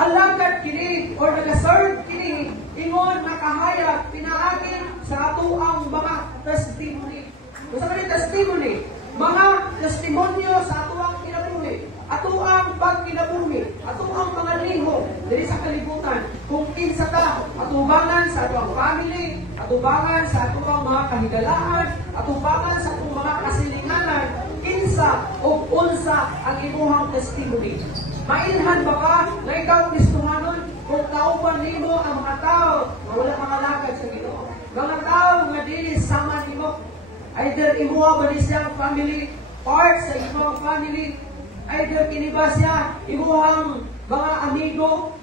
alagad kini or nagaserve kini ingon nakahayag pinaagi sa ato ang mga testimony. Usa ka ni testimony, mga testimonyo sa ato ang kinabuhi, ato ang pagkinabuhi, ato ang mga liho diri sa kalibutan. Kung kinsa ta, atubangan sa ato ang family, atubangan sa ato ang mga kahigalaan, atubangan sa atong mga kasilinganan, kinsa o unsa ang imuhang testimony. Mainhan ba ka na ikaw Kristohanon kung kauban nimo ang mga tao na wala pangalagad sa Ginoo? Mga tao nga dili sama nimo, either imuha ba ni siyang family part sa imong family, either kini ba siya imuhang mga amigo,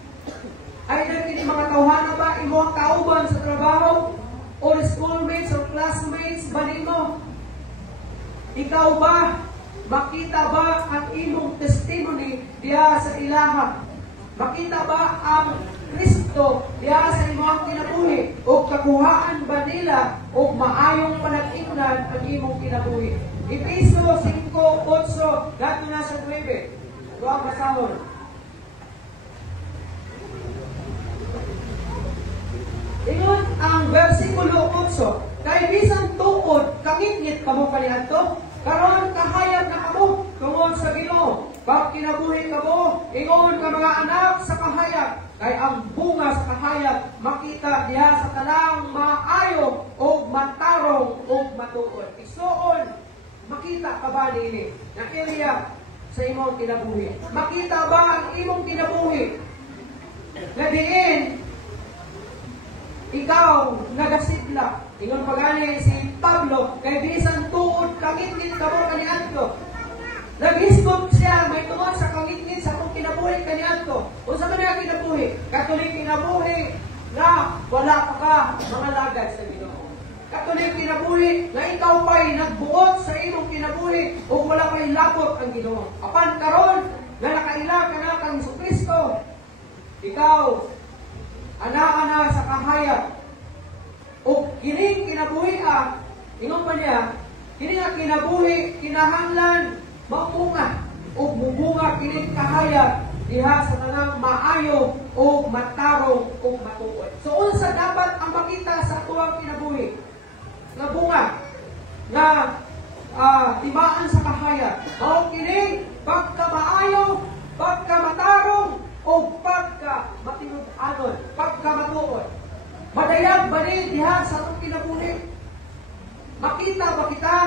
either kini mga tawhana ba imuhang kauban sa trabaho, or schoolmates or classmates ba nimo? Ikaw ba? Makita ba ang imong testimony diya sa ilaha? Makita ba ang Kristo diya sa imong kinabuhi? O kakuhaan ba nila o maayong panag-ingnan ang imong kinabuhi? Efeso 5:8 dato na sa 9. Duha basahon. Ingon ang versikulo 8, kay bisan tuod kangingit kamo kaniadto, karon kahayag na kamo tungod sa Ginoo. Pag kinabuhi kamo, ingon ka mga anak sa kahayag, kay ang bunga sa kahayag makita diha sa tanang maayo o matarong o matuod. Igsoon, makita ka ba nini na area sa imong kinabuhi? Makita ba ang imong kinabuhi na diin ikaw nagasidla? Ingon pagani si Pablo, kay bisan tuod kangit-ngit kamo kaniadto. Naghisgot siya, may tungod sa kangit-ngit sa kung kinabuhi kaniadto. Unsa man ang kinabuhi? Katuloy kinabuhi na wala pa ka mga lagad sa Ginoo. Katuloy kinabuhi na ikaw pa'y nagbuot sa imong kinabuhi o wala pa'y labot ang Ginoo. Apan karon na nakaila ka na kang Kristo, ikaw ana-ana sa kahayag o kining kinabuhi ingon pa niya, kining kinabuhi kinahanglan mamunga o mubunga kining kahayag diha sa tanang maayo o matarong o matuod. So unsa dapat ang makita sa tuwang kinabuhi? Nga bunga nga tibaan sa kahayag. Mao kining pagka maayo, pagka matarong o pagka matinud-anon, pagka matuod. Madayag ba ni diha sa atong kinabuhi? Makita ba kita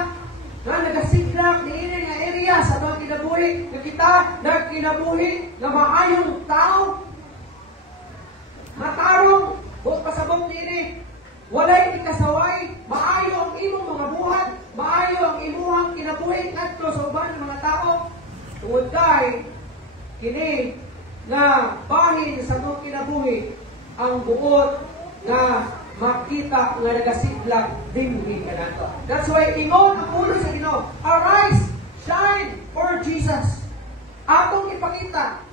na nagasiglak niini nga area sa atong kinabuhi? Na kita nagkinabuhi na maayong tao? Matarong, buot pasabong niini, walay ikasaway, maayo ang imong mga buhat, maayo ang imuhang kinabuhi ngadto sa uban ng mga tao. Tungod kay kini nga bahin sa atong kinabuhi ang buot nga makita nga nagasidlak dinhi kanato. That's why ingon ang ulo sa Ginoo, arise, shine for Jesus. Atong ipakita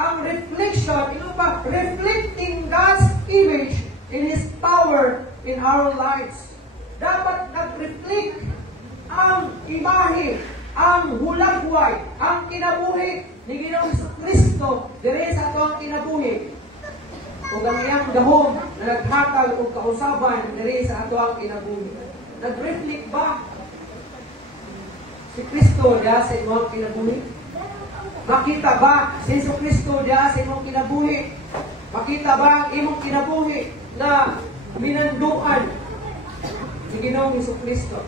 ang reflection, ino pa, reflecting God's image in His power in our lives. Dapat nag-reflect ang imahe, ang hulagway, ang kinabuhi ni Ginoong Kristo dire sa atong kinabuhi. O ang iyang gahom na naghatag o kausaban diri sa ato ang kinabuhi. Nag-reflect ba si Kristo diha sa imong kinabuhi? Makita ba si Jesu Kristo diha sa imong kinabuhi? Makita ba ang imong kinabuhi na minanduan ni Ginoong Jesu Kristo?